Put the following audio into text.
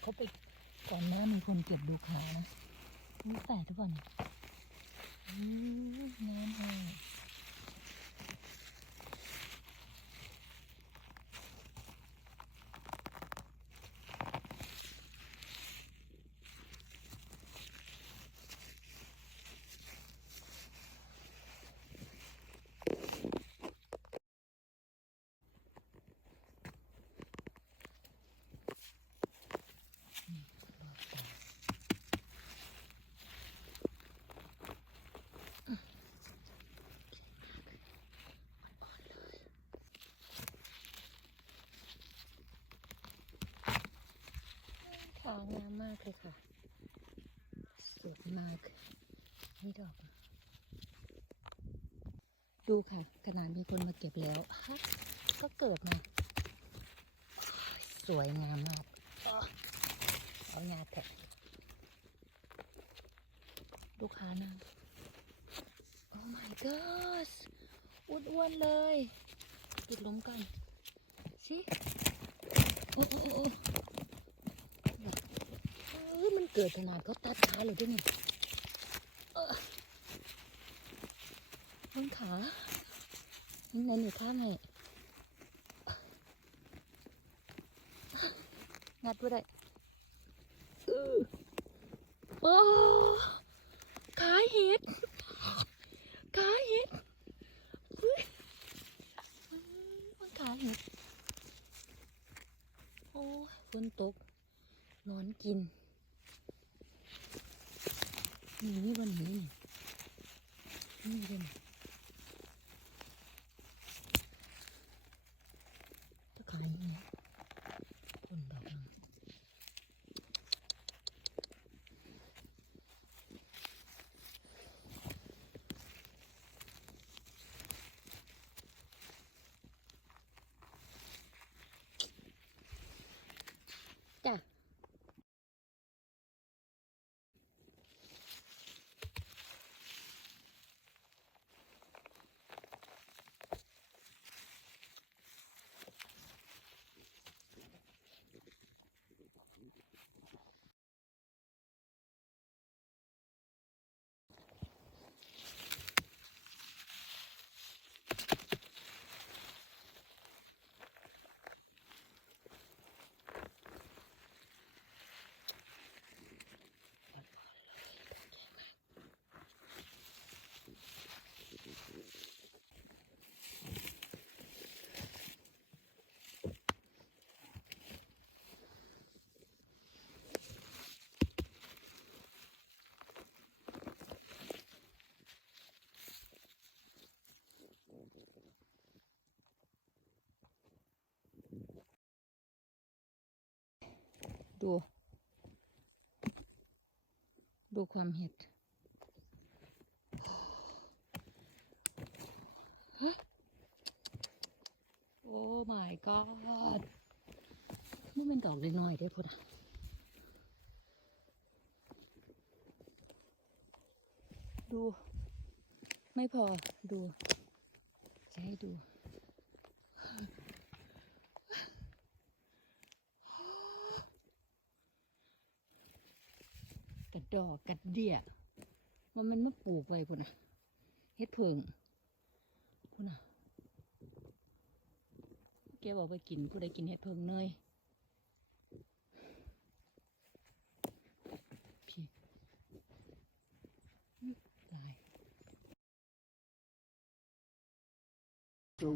เขาไปก่อนหน้ามีคนเก็บดูขานะนี่แฝดทุกคนน้ำเลย ขางามมากเลยค่ะ สวยมาก นี่ดอก ดูค่ะ ขนาดมีคนมาเก็บแล้วฮะก็เกิดมา สวยงามมาก เอางาแทะลูกค้านาง โอ้ my god อ้วนๆเลย จุดล้มกันสิโอ้โอ้โอ้ เกิดขนาดเขาตัดขาเลยด้วยเนี่ยต้นขาในหนูข้างให้งัดไ่ได้โอ้ขาเห็ดขาเห็ดเฮ้ยมันขาเห็ดโอ้ฝนตกนอนกิน นี่นี่วันนี้นี่นี่เป็น ดู ดูความเห็ดโอ้ my god นี่เป็นดอกเล็กน้อยได้พุทธะดู ไม่พอดู จะให้ดู กระ ดอกกระเดี่ยว่ามันมาปลูกไว้พุ่นน่ะเฮ็ดเพิงพุ่นน่ะแกบอกไปกินผู้ใดกินเฮ็ดเพิงเนยพี่อุ๊ยตาย So